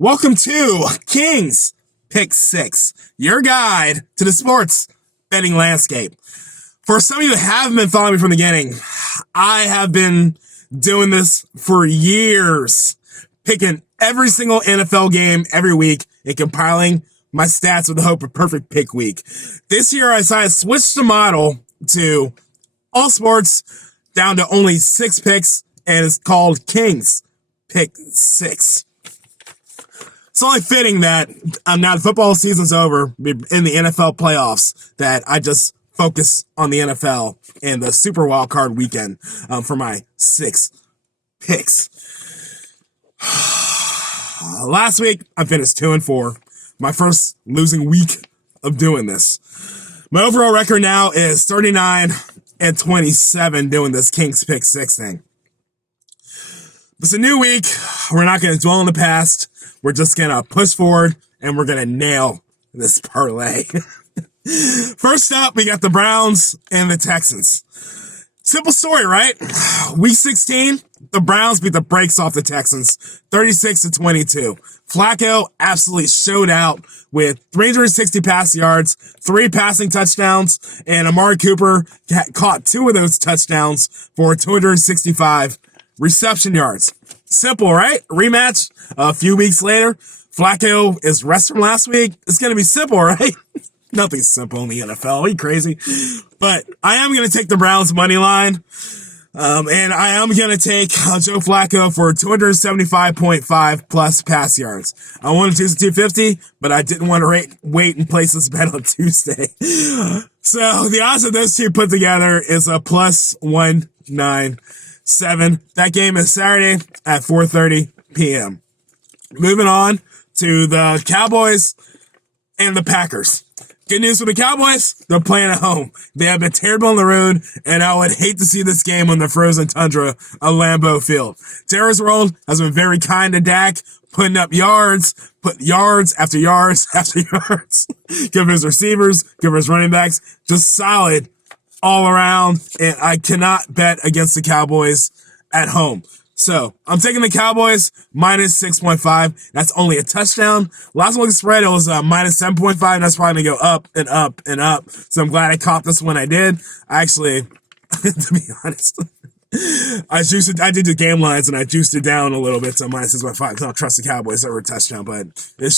Welcome to King's Pick Six, your guide to the sports betting landscape. For some of you that haven't been following me from the beginning, I have been doing this for years, picking every single NFL game every week and compiling my stats with the hope of perfect pick week. This year, I decided to switch the model to all sports down to only 6 picks, and it's called King's Pick Six. It's only fitting that now the football season's over in the NFL playoffs that I just focus on the NFL and the Super Wild Card weekend for my 6 picks. Last week, I finished 2-4. My first losing week of doing this. My overall record now is 39-27 doing this King's Pick 6 thing. It's a new week. We're not going to dwell on the past. We're just going to push forward, and we're going to nail this parlay. First up, we got the Browns and the Texans. Simple story, right? Week 16, the Browns beat the brakes off the Texans, 36-22. Flacco absolutely showed out with 360 pass yards, 3 passing touchdowns, and Amari Cooper caught 2 of those touchdowns for 265 reception yards. Simple, right? Rematch a few weeks later. Flacco is rest from last week. It's going to be simple, right? Nothing's simple in the NFL. Are you crazy? But I am going to take the Browns money line. And I am going to take Joe Flacco for 275.5 plus pass yards. I wanted to do 250, but I didn't want to wait and place this bet on Tuesday. So the odds of those two put together is a plus 197. That game is Saturday at 4:30 p.m. Moving on to the Cowboys and the Packers. Good news for the Cowboys, they're playing at home. They have been terrible on the road, and I would hate to see this game on the frozen tundra of Lambeau Field. Terrace World has been very kind to Dak, putting up yards, put yards after yards after yards. Give his receivers, give his running backs, just solid all around, and I cannot bet against the Cowboys at home. So, I'm taking the Cowboys minus 6.5. That's only a touchdown. Last one spread, it was minus 7.5, and that's probably going to go up and up and up. So, I'm glad I caught this when I did. Actually, to be honest, I did the game lines, and I juiced it down a little bit to minus 6.5 because I don't trust the Cowboys over a touchdown, but it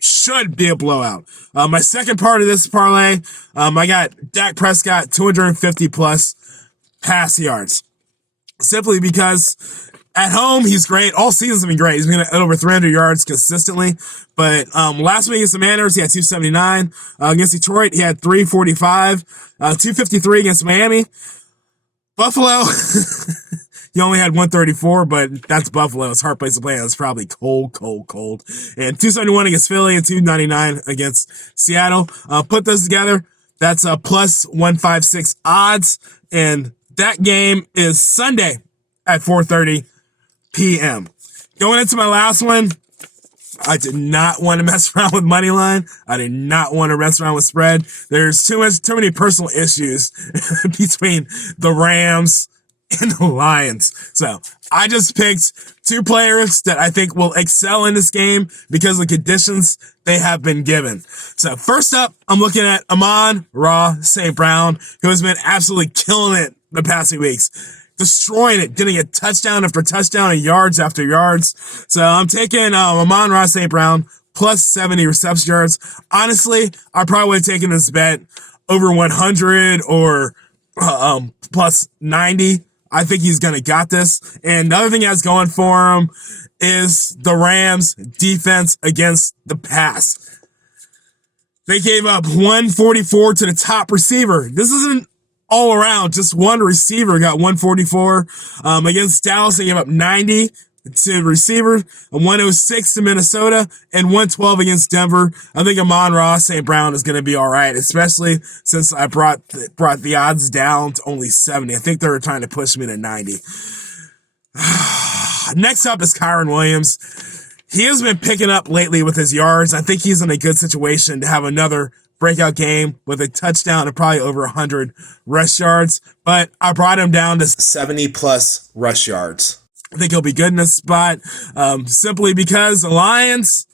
should be a blowout. My second part of this parlay, I got Dak Prescott, 250 plus pass yards. Simply because at home, he's great. All seasons have been great. He's been at over 300 yards consistently. But last week against the Commanders, he had 279. Against Detroit, he had 345. 253 against Miami. Buffalo, he only had 134, but that's Buffalo. It's a hard place to play. It's probably cold. And 271 against Philly and 299 against Seattle. Put those together, that's a plus 156 odds. And that game is Sunday at 4:30 p.m. Going into my last one, I did not want to mess around with money line. I did not want to mess around with spread. There's too many personal issues between the Rams and the Lions. So I just picked 2 players that I think will excel in this game because of the conditions they have been given. So first up, I'm looking at Amon-Ra St. Brown, who has been absolutely killing it the past few weeks. Destroying it, getting a touchdown after touchdown and yards after yards. So I'm taking Amon-Ra St. Brown plus 70 reception yards. Honestly, I probably would have taken this bet over 100 or plus 90. I think he's going to got this. And the other thing he has going for him is the Rams' defense against the pass. They gave up 144 to the top receiver. This isn't all around. Just one receiver got 144. Against Dallas, they gave up 90 to receiver, 106 to Minnesota, and 112 against Denver. I think Amon-Ra St. Brown is going to be all right, especially since I brought the odds down to only 70. I think they were trying to push me to 90. Next up is Kyren Williams. He has been picking up lately with his yards. I think he's in a good situation to have another breakout game with a touchdown and probably over 100 rush yards, but I brought him down to 70 plus rush yards. I think he'll be good in this spot, simply because the Lions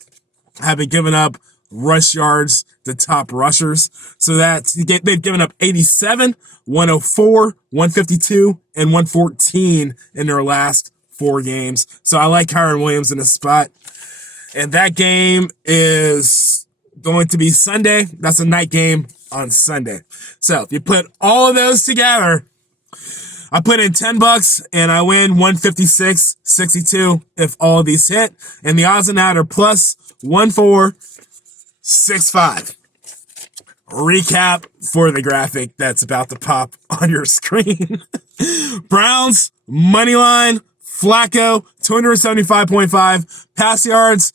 haven't given up rush yards to top rushers. So they've given up 87, 104, 152, and 114 in their last 4 games. So I like Kyren Williams in this spot. And that game is going to be Sunday. That's a night game on Sunday. So if you put all of those together, I put in $10 and I win 156.62 if all of these hit. And the odds on that are plus 1465. Recap for the graphic that's about to pop on your screen. Browns, money line, Flacco, 275.5. Pass yards,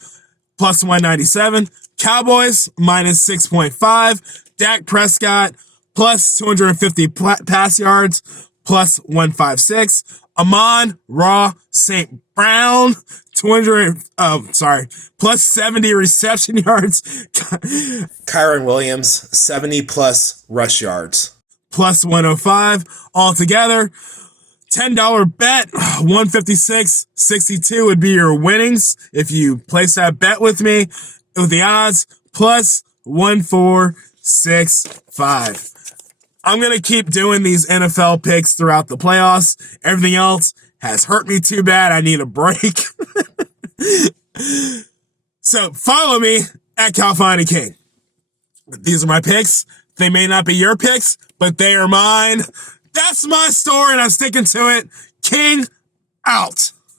plus 197. Cowboys, minus 6.5. Dak Prescott, plus 250 pass yards, plus 156. Amon-Ra St. Brown, plus 70 reception yards. Kyren Williams, 70 plus rush yards, plus 105. Altogether, $10 bet, 156.62 would be your winnings if you place that bet with me with the odds, plus 1465. I'm going to keep doing these NFL picks throughout the playoffs. Everything else has hurt me too bad. I need a break. So follow me at California King. These are my picks. They may not be your picks, but they are mine. That's my story, and I'm sticking to it. King out.